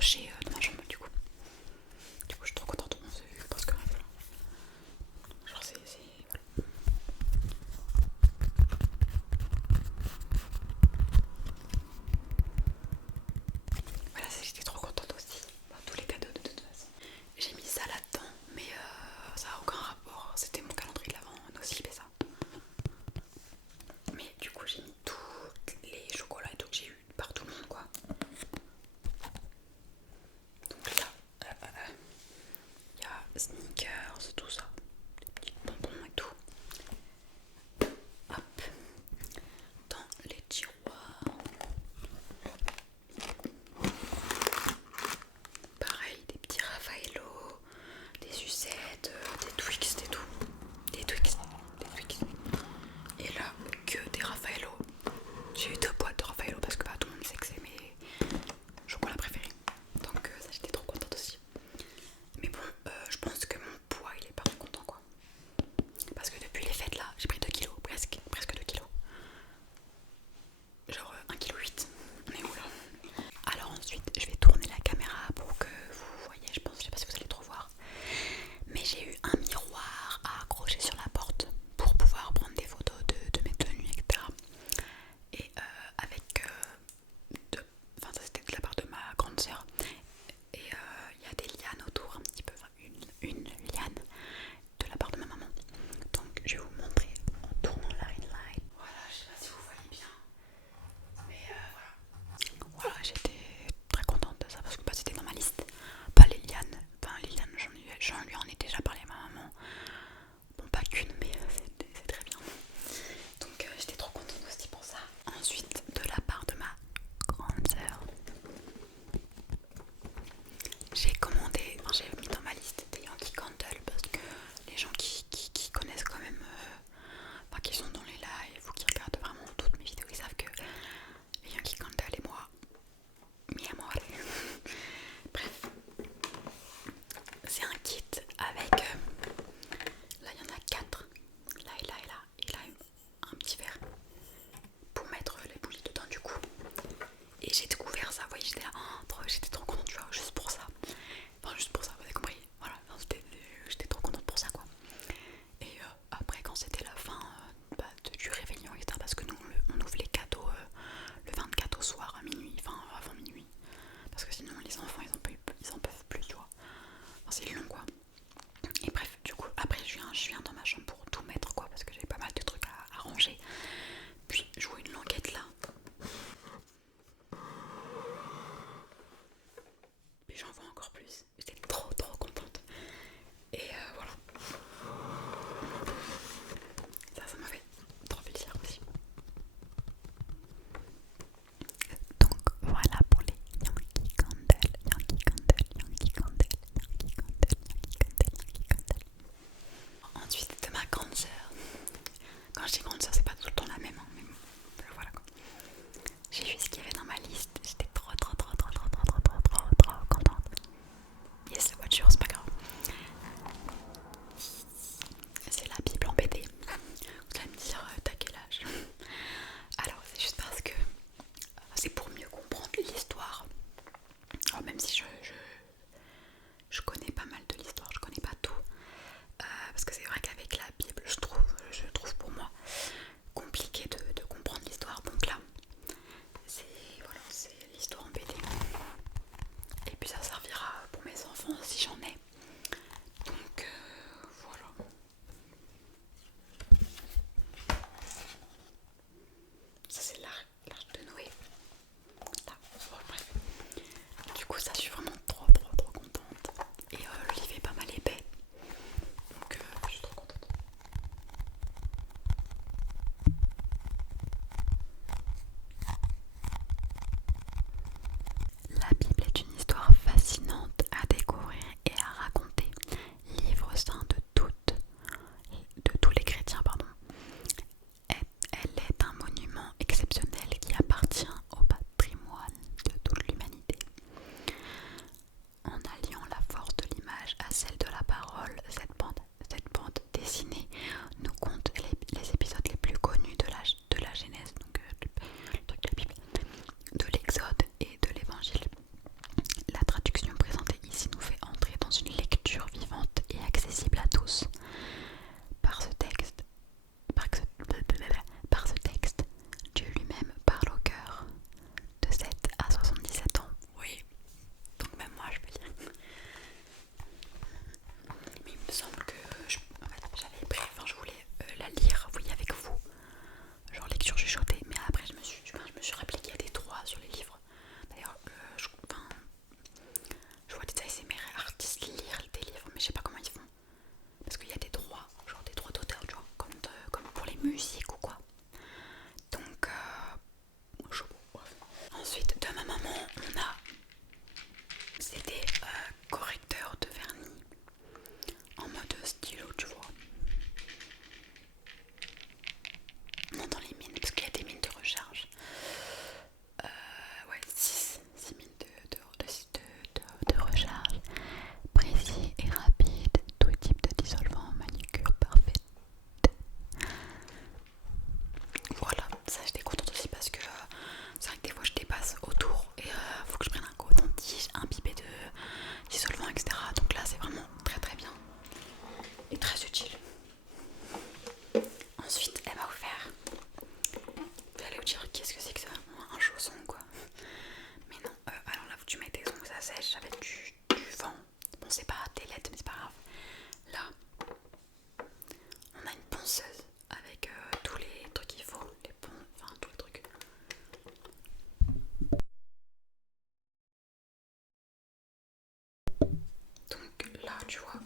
accroché dans ma chambre du coup. Du coup je suis trop contente, bon, c'est presque rien. Genre voilà. Voilà, j'étais trop contente aussi. Bon, tous les cadeaux de toute façon. J'ai mis ça là-dedans, mais ça n'a aucun rapport. C'était mon calendrier de l'avant, nos slip et ça. Mais du coup j'ai mis tous les chocolats et tout que j'ai eu par tout le monde quoi. Donc là, il y a Snickers, tout ça, des petits bonbons et tout. Hop, dans les tiroirs. Pareil, des petits Raffaello, des sucettes, des Twix, des tout. Des Twix, des Twix. Et là, que des Raffaello. J'ai eu 2 boîtes de Raffaello parce que tout le monde sait que c'est mes chocolats préférés. Donc ça j'étais trop contente aussi. Mais bon, je pense que mon poids il est pas content quoi. Parce que depuis les fêtes là, j'ai pris 2 kilos, presque 2 kilos. Genre 1,8 kg. On est où là? Alors ensuite, je vais tourner la caméra pour que vous voyez, je sais pas si vous allez trop voir. Mais j'ai eu un miroir à accrocher sur la porte pour pouvoir prendre des photos de mes tenues, etc. Et avec enfin ça c'était de la part de ma grande sœur. Et il y a des lianes autour un petit peu, enfin une liane de la part de ma maman. Donc je vais vous montrer en tournant la ring light. Voilà, je sais pas si vous voyez bien. Mais voilà. Voilà, j'étais très contente de ça parce que c'était dans ma liste. Pas les lianes, enfin les lianes j'en lui en ai déjà parlé à ma maman. Bon pas qu'une mais c'est très bien. Donc j'étais trop contente aussi pour ça. Ensuite de la part de ma grande sœur, j'ai commandé, enfin j'ai mis dans ma liste des Yankee Candle parce que les gens qui connaissent quand même, enfin qui sont dans les lives ou qui regardent vraiment toutes mes vidéos, ils savent que les Yankee Candle et moi, mi amore. Bref, c'est un kit avec, là il y en a 4, là et là et là, et là un petit verre pour mettre les bougies dedans du coup. Et j'ai découvert ça, vous voyez, j'étais trop contente, tu vois, juste pour ça. Enfin, juste pour ça, vous avez compris. Voilà, enfin, j'étais trop contente pour ça, quoi. Et après, quand c'était la fin du réveillon, etc., parce que nous, on ouvre les cadeaux le 24 au soir à minuit, enfin avant minuit. Parce que sinon, les enfants, ils en peuvent plus, tu vois. Enfin, c'est long, quoi. Et bref, du coup, après, je viens dans ma chambre pour tout mettre, quoi, parce que j'avais pas mal de trucs à ranger. Puis, je vois une languette là. Et j'en vois encore plus. J'étais trop contente. Et voilà. Ça m'a fait trop plaisir aussi. Donc voilà pour les Yankee Candle, Yankee Candle, Yankee Candle, Yankee Candle, Yankee Candle, Yankee Candle. Ensuite de ma grande sœur. Quand je dis grande sœur, c'est pas tout le temps la même, hein, mais bon, voilà quoi. J'ai vu ce qu'il y avait dans ma liste. J'étais trop contente. Yes, la voiture, c'est pas grave. C'est la Bible en BD. Vous allez me dire, t'as quel âge? Alors, c'est juste parce que c'est pour mieux comprendre l'histoire. Alors, même si je connais pas mal de l'histoire, je connais pas tout. Parce que c'est vrai qu'avec la Bible, je trouve pour moi compliqué de comprendre l'histoire. Donc là, c'est l'histoire en BD. Et puis ça servira pour mes enfants si j'en ai. Donc voilà. Ça c'est l'arche de Noé. Là, bon, bref. Du coup ça je suis vraiment trop contente. Et le livre est pas mal épais. Donc je suis trop contente. La Bible est une histoire fascinante à découvrir et c'est des correcteurs de vernis en mode stylo, tu vois. Non, dans les mines, parce qu'il y a des mines de recharge. Ouais, 6 mines de recharge. Précis et rapide, tout type de dissolvant, manucure parfaite. Voilà, ça j'étais contente aussi parce que c'est vrai que des fois je dépasse autour et faut que je prenne un coton-tige, un pipet de dissolvant, etc. Donc là c'est vraiment très très bien et très utile. Ensuite elle m'a offert, vous allez vous dire qu'est-ce que c'est que ça, un chausson quoi. Mais non, alors là tu mets tes ongles, ça sèche avec du vent. Bon c'est pas des LED mais c'est pas grave. Là on a une ponceuse avec tous les trucs qu'il faut, les ponts, enfin tous les trucs. Donc là tu vois,